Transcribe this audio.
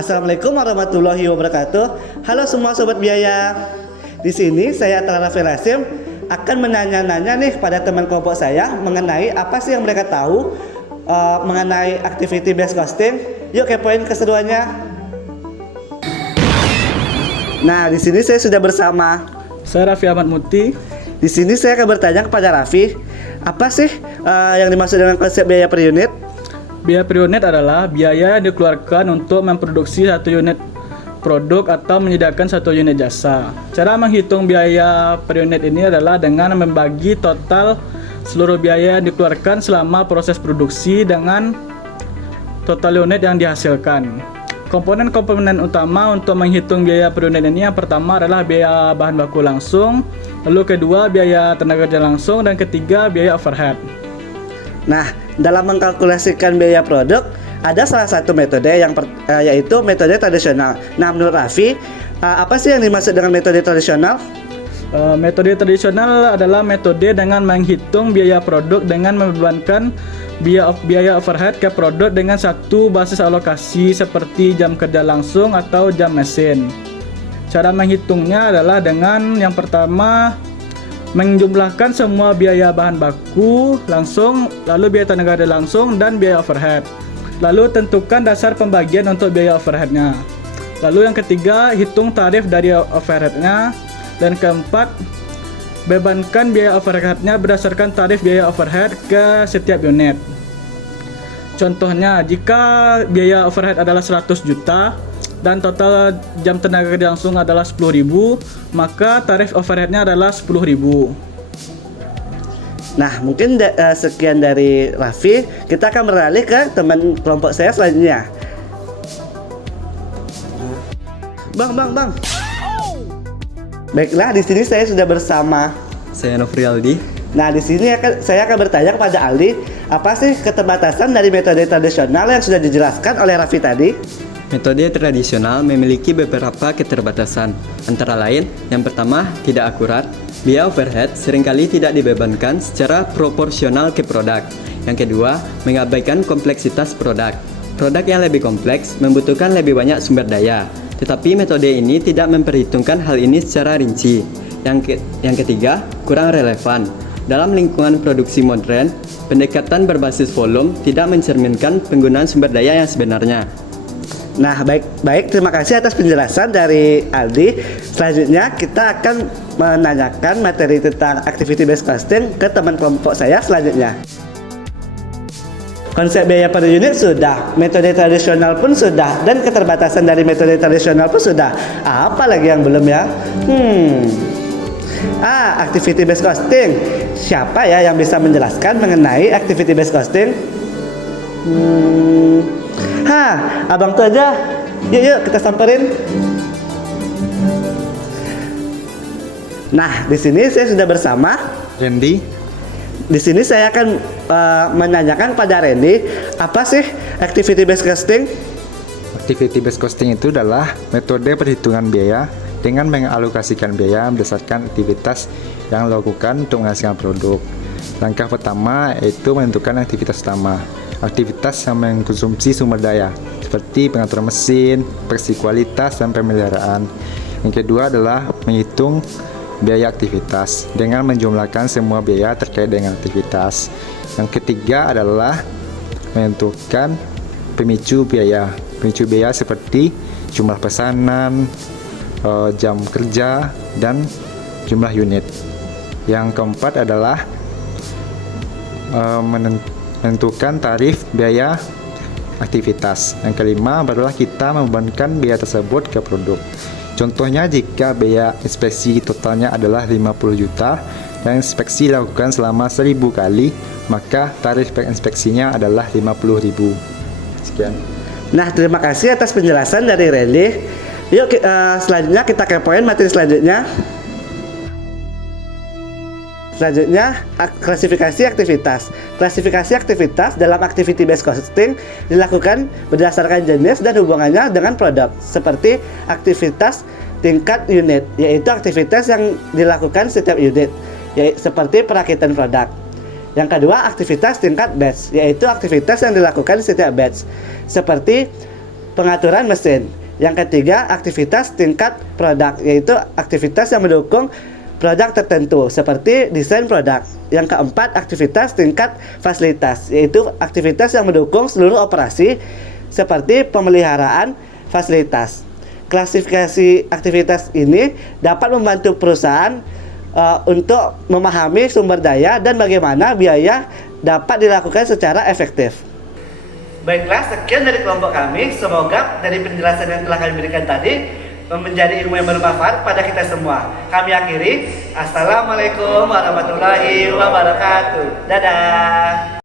Assalamualaikum warahmatullahi wabarakatuh. Halo semua sobat biaya. Di sini saya Raffi Rasim akan menanya-nanya nih pada teman kelompok saya mengenai apa sih yang mereka tahu mengenai activity based costing. Yuk kepoin keseruannya. Nah, di sini saya sudah bersama Saya Raffi Ahmad Muti. Di sini saya akan bertanya kepada Raffi, apa sih yang dimaksud dengan konsep biaya per unit? Biaya per unit adalah biaya yang dikeluarkan untuk memproduksi satu unit produk atau menyediakan satu unit jasa. Cara menghitung biaya per unit ini adalah dengan membagi total seluruh biaya yang dikeluarkan selama proses produksi dengan total unit yang dihasilkan. Komponen-komponen utama untuk menghitung biaya per unit ini yang pertama adalah biaya bahan baku langsung, lalu kedua biaya tenaga kerja langsung, dan ketiga biaya overhead. Nah, dalam mengkalkulasikan biaya produk ada salah satu metode yaitu metode tradisional. Nah, menurut Raffi, apa sih yang dimaksud dengan metode tradisional? Metode tradisional adalah metode dengan menghitung biaya produk dengan membebankan biaya overhead ke produk dengan satu basis alokasi seperti jam kerja langsung atau jam mesin. Cara menghitungnya adalah dengan yang pertama menjumlahkan semua biaya bahan baku langsung, lalu biaya tenaga kerja langsung dan biaya overhead. Lalu tentukan dasar pembagian untuk biaya overheadnya. Lalu yang ketiga, hitung tarif dari overheadnya. Dan keempat, bebankan biaya overheadnya berdasarkan tarif biaya overhead ke setiap unit. Contohnya, jika biaya overhead adalah 100 juta dan total jam tenaga kerja langsung adalah 10.000, maka tarif overheadnya adalah 10.000. Nah, mungkin sekian dari Raffi. Kita akan beralih ke teman kelompok saya selanjutnya. Bang. Baiklah, di sini saya sudah bersama. Saya Nofrialdi. Nah, di sini saya akan bertanya kepada Aldi, apa sih keterbatasan dari metode tradisional yang sudah dijelaskan oleh Raffi tadi? Metode tradisional memiliki beberapa keterbatasan. Antara lain, yang pertama, tidak akurat. Biaya overhead seringkali tidak dibebankan secara proporsional ke produk. Yang kedua, mengabaikan kompleksitas produk. Produk yang lebih kompleks membutuhkan lebih banyak sumber daya, tetapi metode ini tidak memperhitungkan hal ini secara rinci. Yang ketiga, kurang relevan. Dalam lingkungan produksi modern, pendekatan berbasis volume tidak mencerminkan penggunaan sumber daya yang sebenarnya. Nah, baik, terima kasih atas penjelasan dari Aldi. Selanjutnya kita akan menanyakan materi tentang activity based costing ke teman kelompok saya selanjutnya. Konsep biaya per unit sudah, metode tradisional pun sudah, dan keterbatasan dari metode tradisional pun sudah. Apa lagi yang belum ya? Activity based costing. Siapa ya yang bisa menjelaskan mengenai activity based costing? Abang tuh aja. Yuk kita samperin. Nah, di sini saya sudah bersama Randy. Di sini saya akan menanyakan pada Randy, apa sih activity based costing? Activity based costing itu adalah metode perhitungan biaya dengan mengalokasikan biaya berdasarkan aktivitas yang dilakukan untuk menghasilkan produk. Langkah pertama yaitu menentukan aktivitas utama. Aktivitas yang mengkonsumsi sumber daya seperti pengaturan mesin, inspeksi kualitas, dan pemeliharaan. Yang kedua adalah menghitung biaya aktivitas dengan menjumlahkan semua biaya terkait dengan aktivitas. Yang ketiga adalah menentukan pemicu biaya. Pemicu biaya seperti jumlah pesanan, jam kerja, dan jumlah unit. Yang keempat adalah menentukan tarif biaya aktivitas. Yang kelima adalah kita membebankan biaya tersebut ke produk. Contohnya, jika biaya inspeksi totalnya adalah 50 juta dan inspeksi dilakukan selama 1000 kali, maka tarif per inspeksinya adalah 50.000. Sekian. Nah, terima kasih atas penjelasan dari Randy. Yuk selanjutnya kita kepoin materi selanjutnya. Selanjutnya, klasifikasi aktivitas. Klasifikasi aktivitas dalam activity based costing dilakukan berdasarkan jenis dan hubungannya dengan produk, seperti aktivitas tingkat unit, yaitu aktivitas yang dilakukan setiap unit, seperti perakitan produk. Yang kedua, aktivitas tingkat batch, yaitu aktivitas yang dilakukan setiap batch, seperti pengaturan mesin. Yang ketiga, aktivitas tingkat produk, yaitu aktivitas yang mendukung produk tertentu seperti desain produk. Yang keempat, aktivitas tingkat fasilitas, yaitu aktivitas yang mendukung seluruh operasi seperti pemeliharaan fasilitas. Klasifikasi aktivitas ini dapat membantu perusahaan untuk memahami sumber daya dan bagaimana biaya dapat dilakukan secara efektif. Baiklah, sekian dari kelompok kami. Semoga dari penjelasan yang telah kami berikan tadi menjadi ilmu yang bermanfaat pada kita semua. Kami akhiri. Assalamualaikum warahmatullahi wabarakatuh. Dadah.